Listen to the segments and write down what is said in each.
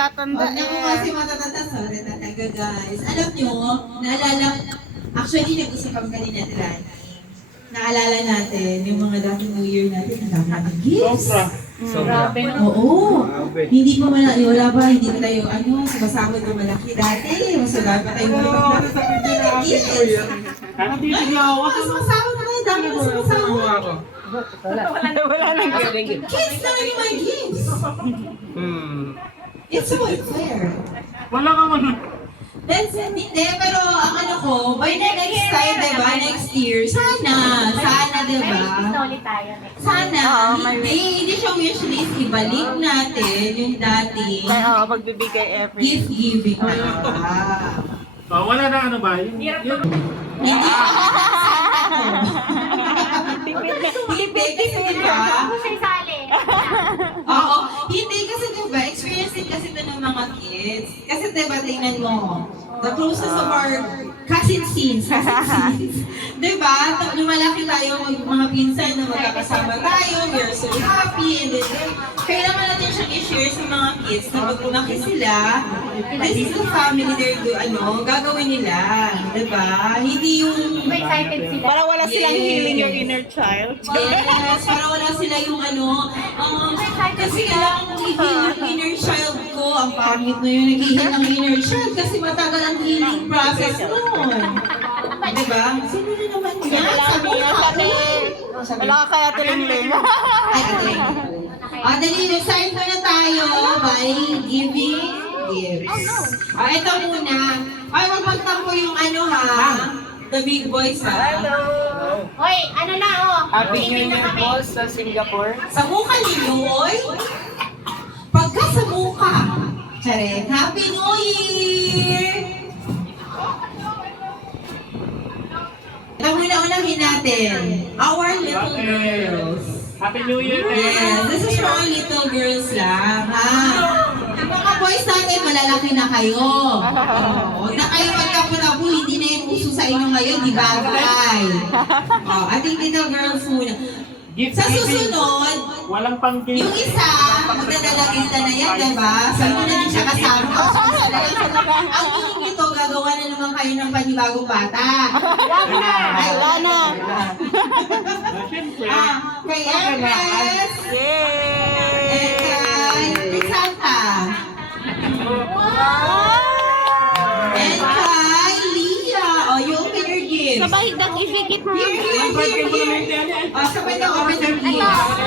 matatanda Huwag naman kasi matatanda. Sorry talaga, guys. Alam nyo, naalala, actually, nag-usap kami kanina nila. Naalala natin yung mga dating New Year natin, ang dami natin gifts. Sobra. Oo. Hindi pa wala ba, hindi pa tayo, sumasama ko malaki dati. Mas wala pa tayo gifts. Mas sumasama na tayo, dami na sumasama. Wala nang Kids na yung my gifts. It's so unfair. Wala ka man. That's hindi, pero ang by next time, diba, next year, sana, diba? Ulit tayo next. Sana, hindi siya wish list, ibalik natin yung dati magbibigay every gift giving na. Wala na ano ba? Yun. Hindi. Hindi kasi diba? Ako siya isali. Oo, hindi kasi diba, experience din kasi ito ng mga kids. Kasi diba, tingnan mo, the closest of our cousin scenes. Diba, lumalaki tayo, mga pinsan na magkakasama tayo, we're so happy, and then, kailangan natin siyang i-share sa mga kids na pag lumaki sila, this is the family they're gagawin nila. Diba? Hindi yung... Excited sila. para wala silang healing your inner child. Yes, para wala sila yung kasi kailangan kong i-heal yung inner child ko. Ang pangit na yung nag-heal ng inner child kasi matagal ang healing process nun. Diba? Sino na naman yan? Wala ka kaya tilingling. Ay, ate. Dali, resign ko na tayo by giving gifts. Ito muna. Ay, wag magtampo yung the big boys ha. Hoy, Happy New Year po sa Singapore. Sa muka ninyo, oy. Pagka sa muka. Tsare, Happy New Year! Ito muna-unahin natin. Our little girls. Happy New Year! Yes, this is for our little girls lang, ha? Yung mga boys natin, malalaki na kayo. Huwag na kayo magkapo-tapo, hindi na yung uso sa inyo ngayon, di bagay. Ating little girls muna. Sa susunod, Walang pang-gift. yung isa, magdadalagita na yan, diba? So, hindi na din siya kasama. Ang inyong ito, gagawa na naman kayo ng panibagong bata. Wala na. Siyempre. Kay Ernest, Yay! and kay Santa, and kay Leah. You open your gifts. Sabay nag-ifikit mo. Here. Sabay na open your gifts.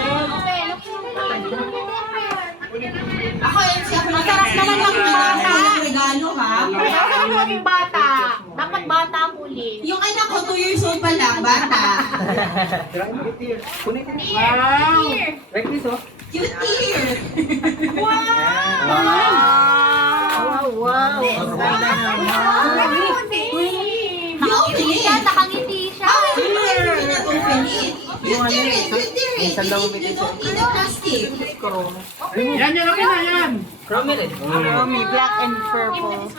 Ako, ako Masarap naman maging bata. regalo, ha? Masarap maging bata. Dapat bata ang huli. Yung anak ko, 2 years old pa lang, bata. Wow! Like this, oh. Cute ear. Wow! Nakangiti siya, nakangiti siya. You tear it. You don't need the plastic. Yan, okay na yan! Romy, black and purple.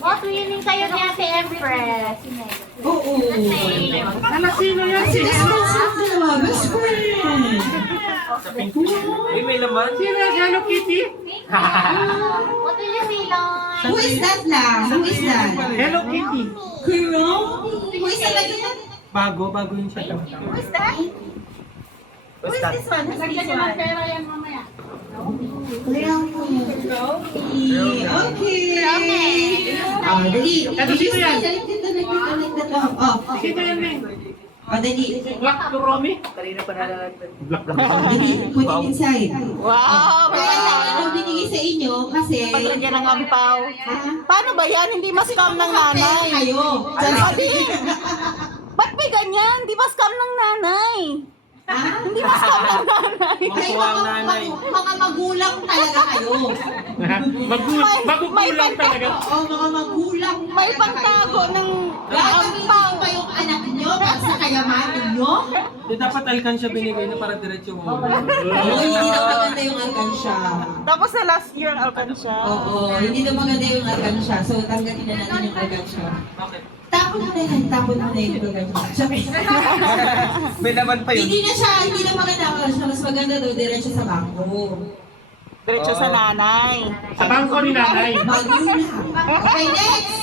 Twinning kayo ni Ate Empress. Oo. Sino yan? Best friends na dalawa. Best friend. Uy, may laman. Sino yan? Hello Kitty? What will you say, Lon? Who is that lang? Who is that? Hello Kitty. Kuro? Who is that again? Bago yun siya. Who is that? Who is this one? Who's this one? Pera yan mamaya. Okay. Dali. Ito, sino yan? Dito. Sino yan, Ming? Dali. Black to Romy? Kanina pa nalalagdag. Dali. Put it inside. Wow! Kaya lang ano binigay sa inyo kasi... Paglagyan ng ampaw. Ha? Paano ba yan? Hindi ba scam ng Pera nanay? kayo. Ba't may ganyan? Di ba scam ng nanay? Ha? Hindi ba scam ng nanay? Kayo mga magulang talaga kayo. Magugulang talaga. Oo, mga magulang. May pagtago ng Gagamitin ampaw. pa yung anak nyo para sa kayamanan nyo? Dapat alkansya binigay na para diretso mo. Oo, hindi na maganda yung alkansya. Tapos na last year ang alkansya. Oo, hindi na maganda yung alkansya. So, tanggalin na natin yung alkansya. Bakit? Tapon mo na yung alkansya. May laman pa yun. Hindi na maganda ang alkansya. Mas maganda daw diretso sa bangko. Diretso sa nanay. Sa bangko ni nanay. Bago na. Okay, next!